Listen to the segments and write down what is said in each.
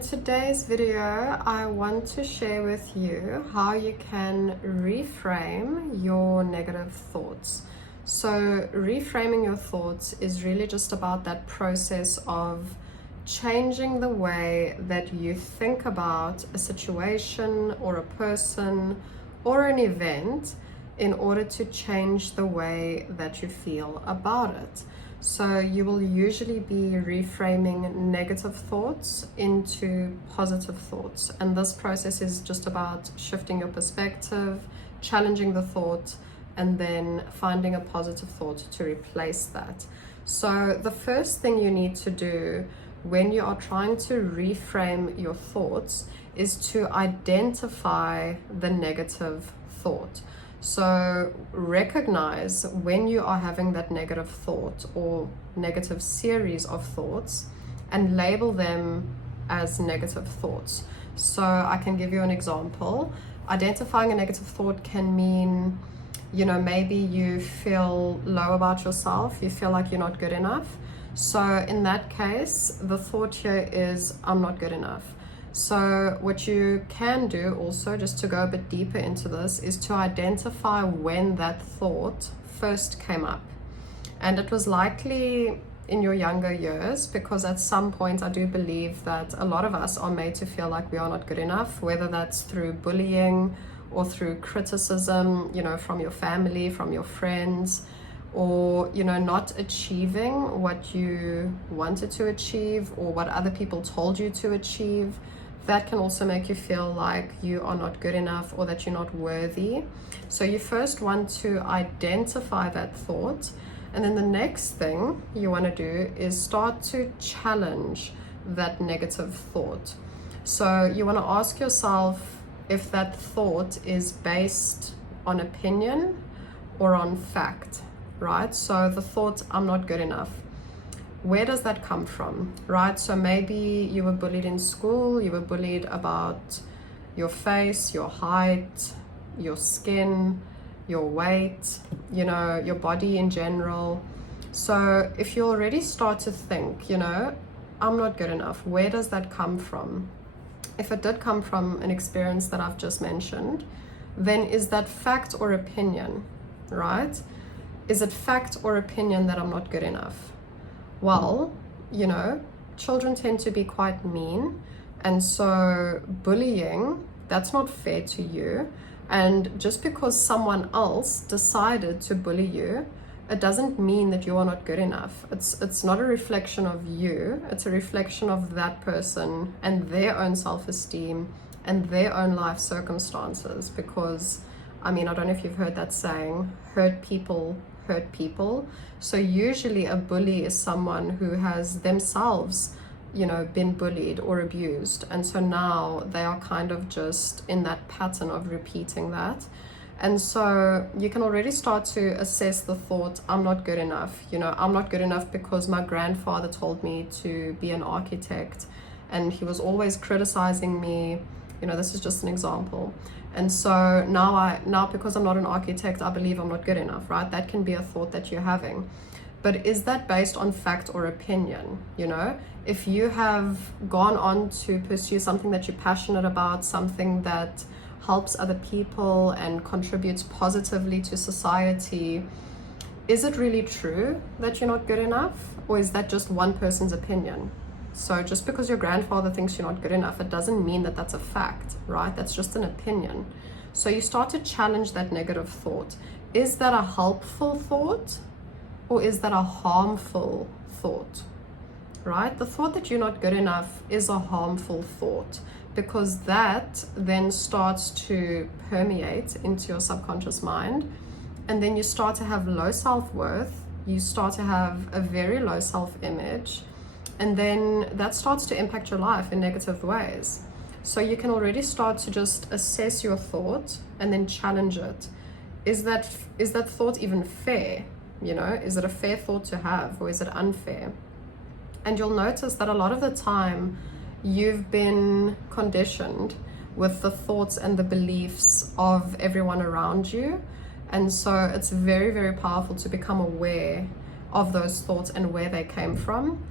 In today's video, I want to share with you how you can reframe your negative thoughts. So reframing your thoughts is really just about that process of changing the way that you think about a situation or a person or an event in order to change the way that you feel about it. So you will usually be reframing negative thoughts into positive thoughts. And this process is just about shifting your perspective, challenging the thought, and then finding a positive thought to replace that. So the first thing you need to do when you are trying to reframe your thoughts is to identify the negative thought. So recognize when you are having that negative thought or negative series of thoughts and label them as negative thoughts. So I can give you an example. Identifying a negative thought can mean, maybe you feel low about yourself, you feel like you're not good enough. So in that case, the thought here is, I'm not good enough. So what you can do also, just to go a bit deeper into this, is to identify when that thought first came up. And it was likely in your younger years, because at some point I do believe that a lot of us are made to feel like we are not good enough, whether that's through bullying or through criticism, from your family, from your friends, or not achieving what you wanted to achieve or what other people told you to achieve. That can also make you feel like you are not good enough or that you're not worthy. So you first want to identify that thought, and then the next thing you want to do is start to challenge that negative thought. So you want to ask yourself if that thought is based on opinion or on fact, right? So the thought, I'm not good enough, where does that come from, right? So maybe you were bullied in school, you were bullied about your face, your height, your skin, your weight, your body in general. So if you already start to think, I'm not good enough, where does that come from? If it did come from an experience that I've just mentioned, then is that fact or opinion, right? Is it fact or opinion that I'm not good enough? Well, children tend to be quite mean, and so bullying, that's not fair to you. And just because someone else decided to bully you, it doesn't mean that you are not good enough. It's not a reflection of you, it's a reflection of that person and their own self-esteem and their own life circumstances. Because, I don't know if you've heard that saying, hurt people hurt people. So usually a bully is someone who has themselves, been bullied or abused. And so now they are kind of just in that pattern of repeating that. And so you can already start to assess the thought, I'm not good enough. I'm not good enough because my grandfather told me to be an architect and he was always criticizing me. This is just an example. And so now because I'm not an architect, I believe I'm not good enough, right? That can be a thought that you're having. But is that based on fact or opinion? If you have gone on to pursue something that you're passionate about, something that helps other people and contributes positively to society, is it really true that you're not good enough? Or is that just one person's opinion? So just because your grandfather thinks you're not good enough, it doesn't mean that that's a fact, right? That's just an opinion. So you start to challenge that negative thought. Is that a helpful thought or is that a harmful thought, right? The thought that you're not good enough is a harmful thought, because that then starts to permeate into your subconscious mind. And then you start to have low self-worth. You start to have a very low self-image. And then that starts to impact your life in negative ways. So you can already start to just assess your thought and then challenge it. Is that thought even fair? Is it a fair thought to have, or is it unfair? And you'll notice that a lot of the time you've been conditioned with the thoughts and the beliefs of everyone around you. And so it's very, very powerful to become aware of those thoughts and where they came from.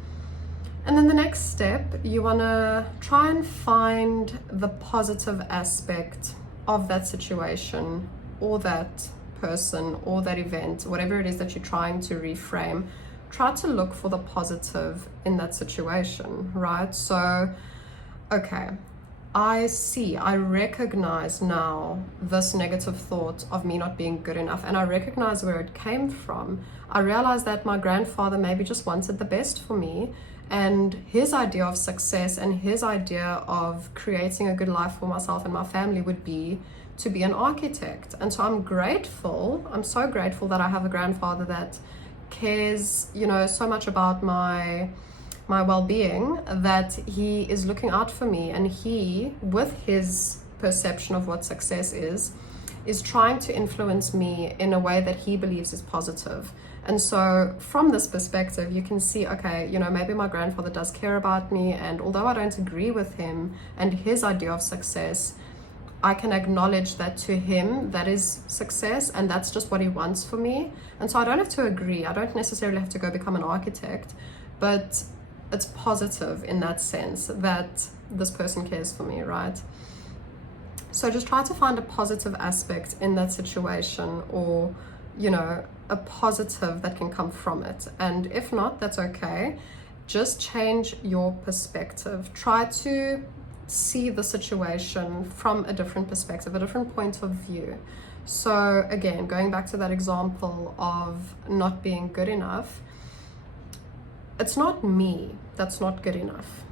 And then the next step, you want to try and find the positive aspect of that situation or that person or that event, whatever it is that you're trying to reframe. Try to look for the positive in that situation, right? So, okay, I recognize now this negative thought of me not being good enough, and I recognize where it came from. I realize that my grandfather maybe just wanted the best for me, and his idea of success and his idea of creating a good life for myself and my family would be to be an architect. And so I'm so grateful that I have a grandfather that cares, so much about my well-being, that he is looking out for me, and he, with his perception of what success is trying to influence me in a way that he believes is positive. And so from this perspective, you can see, okay, maybe my grandfather does care about me, and although I don't agree with him and his idea of success, I can acknowledge that to him, that is success, and that's just what he wants for me. And so I don't have to agree. I don't necessarily have to go become an architect, but it's positive in that sense that this person cares for me, right? So just try to find a positive aspect in that situation, or, a positive that can come from it. And if not, that's okay. Just change your perspective. Try to see the situation from a different perspective, a different point of view. So again, going back to that example of not being good enough, it's not me that's not good enough,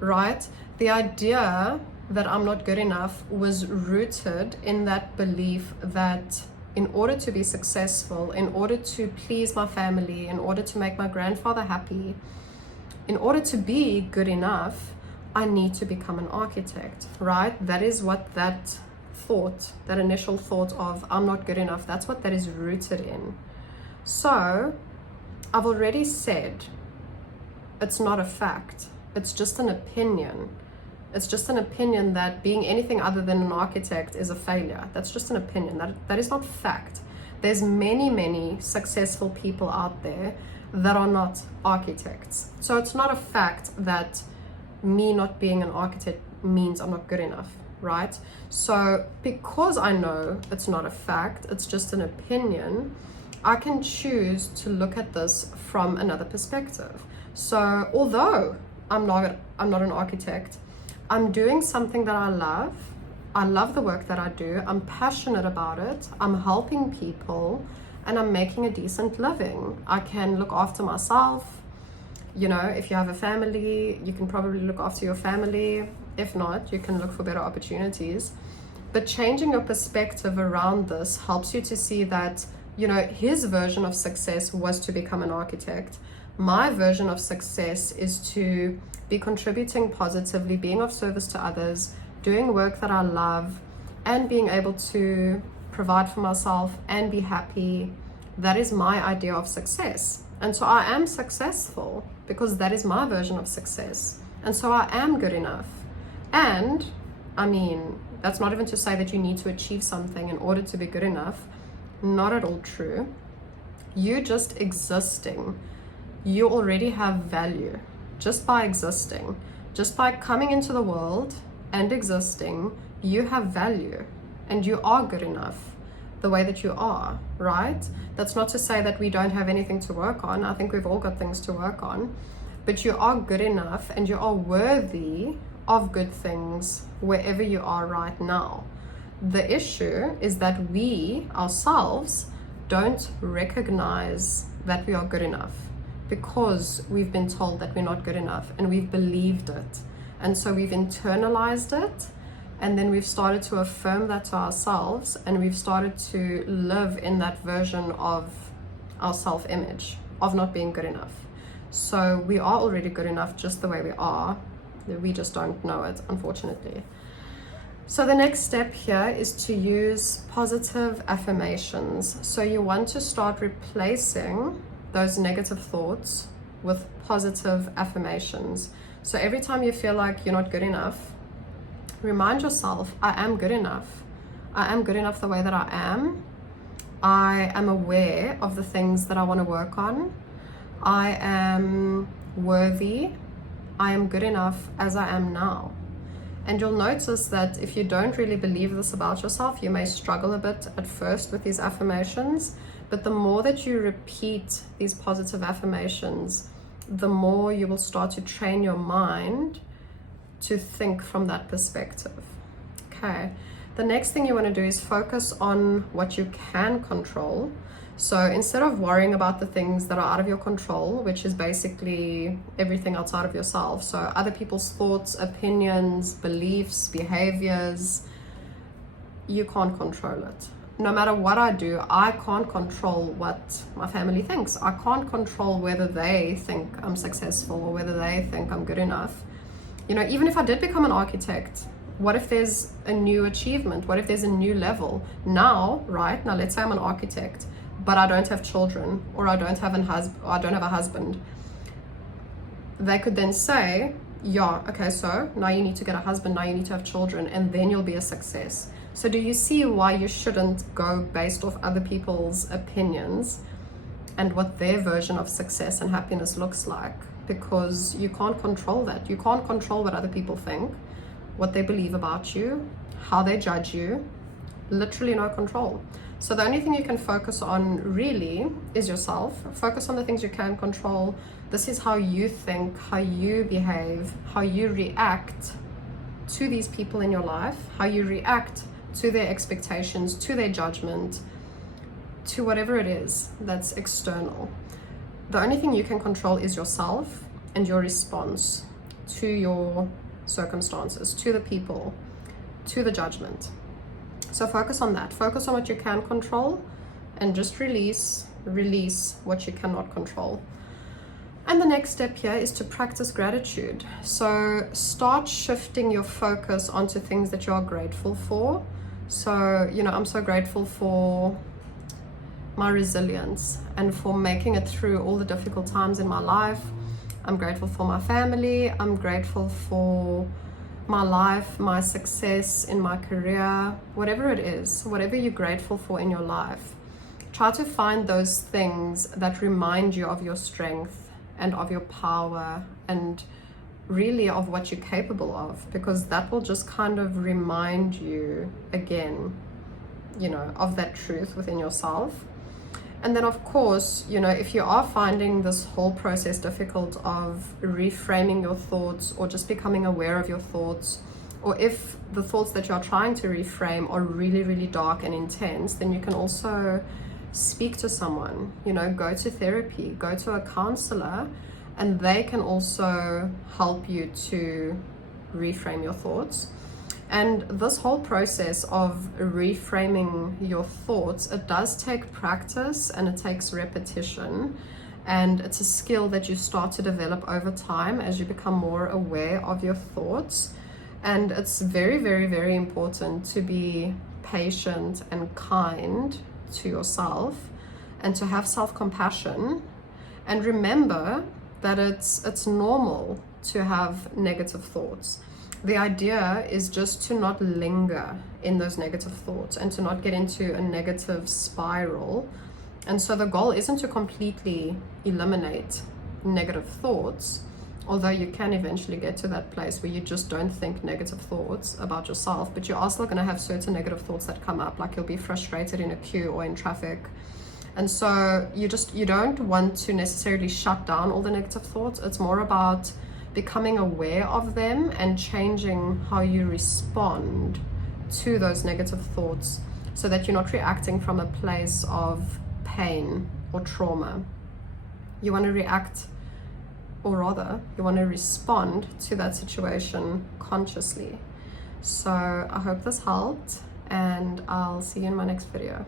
right? The idea that I'm not good enough was rooted in that belief that in order to be successful, in order to please my family, in order to make my grandfather happy, in order to be good enough, I need to become an architect, right? That is what that initial thought of I'm not good enough, that's what that is rooted in. So I've already said it's not a fact, it's just an opinion. It's just an opinion that being anything other than an architect is a failure. That's just an opinion. That is not fact. There's many successful people out there that are not architects. So it's not a fact that me not being an architect means I'm not good enough, right? So because I know it's not a fact, it's just an opinion, I can choose to look at this from another perspective. So although I'm not an architect, I'm doing something that I love. I love the work that I do. I'm passionate about it. I'm helping people, and I'm making a decent living. I can look after myself. If you have a family, you can probably look after your family. If not, you can look for better opportunities. But changing your perspective around this helps you to see that, his version of success was to become an architect. My version of success is to be contributing positively, being of service to others, doing work that I love, and being able to provide for myself and be happy. That is my idea of success. And so I am successful because that is my version of success. And so I am good enough. And I mean, that's not even to say that you need to achieve something in order to be good enough. Not at all true. You just existing, you already have value. Just by existing, just by coming into the world and existing, you have value, and you are good enough the way that you are, right? That's not to say that we don't have anything to work on. I think we've all got things to work on, but you are good enough, and you are worthy of good things wherever you are right now. The issue is that we ourselves don't recognize that we are good enough, because we've been told that we're not good enough, and we've believed it. And so we've internalized it, and then we've started to affirm that to ourselves, and we've started to live in that version of our self-image of not being good enough. So we are already good enough just the way we are. We just don't know it, unfortunately. So the next step here is to use positive affirmations. So you want to start replacing those negative thoughts with positive affirmations. So every time you feel like you're not good enough, remind yourself, I am good enough. I am good enough the way that I am. I am aware of the things that I want to work on. I am worthy I am good enough as I am now. And you'll notice that if you don't really believe this about yourself, you may struggle a bit at first with these affirmations, but the more that you repeat these positive affirmations, the more you will start to train your mind to think from that perspective. Okay, the next thing you want to do is focus on what you can control. So instead of worrying about the things that are out of your control, which is basically everything outside of yourself, so other people's thoughts, opinions, beliefs, behaviors, you can't control it. No matter what I do, I can't control what my family thinks. I can't control whether they think I'm successful or whether they think I'm good enough. You know, even if I did become an architect, what if there's a new achievement? What if there's a new level? Now, right? Now, let's say I'm an architect, but I don't have children, or I don't have a husband. They could then say, yeah, okay, so now you need to get a husband, now you need to have children, and then you'll be a success. So do you see why you shouldn't go based off other people's opinions and what their version of success and happiness looks like? Because you can't control that. You can't control what other people think, what they believe about you, how they judge you. Literally no control. So the only thing you can focus on really is yourself. Focus on the things you can control. This is how you think, how you behave, how you react to these people in your life, how you react to their expectations, to their judgment, to whatever it is that's external. The only thing you can control is yourself and your response to your circumstances, to the people, to the judgment. So focus on that. Focus on what you can control and just release what you cannot control. And the next step here is to practice gratitude. So start shifting your focus onto things that you are grateful for. So, you know, I'm so grateful for my resilience and for making it through all the difficult times in my life. I'm grateful for my family. I'm grateful for my life, my success in my career, whatever it is, whatever you're grateful for in your life. Try to find those things that remind you of your strength and of your power and really of what you're capable of, because that will just kind of remind you again, you know, of that truth within yourself. And then, of course, you know, if you are finding this whole process difficult of reframing your thoughts or just becoming aware of your thoughts, or if the thoughts that you're trying to reframe are really, really dark and intense, then you can also speak to someone, you know, go to therapy, go to a counselor, and they can also help you to reframe your thoughts. And this whole process of reframing your thoughts, it does take practice and it takes repetition. And it's a skill that you start to develop over time as you become more aware of your thoughts. And it's very, very, very important to be patient and kind to yourself and to have self-compassion. And remember that it's normal to have negative thoughts. The idea is just to not linger in those negative thoughts and to not get into a negative spiral. And so the goal isn't to completely eliminate negative thoughts, although you can eventually get to that place where you just don't think negative thoughts about yourself, but you are still going to have certain negative thoughts that come up, like you'll be frustrated in a queue or in traffic. And so you don't want to necessarily shut down all the negative thoughts. It's more about becoming aware of them and changing how you respond to those negative thoughts so that you're not reacting from a place of pain or trauma. You want to react, or rather, you want to respond to that situation consciously. So I hope this helped, and I'll see you in my next video.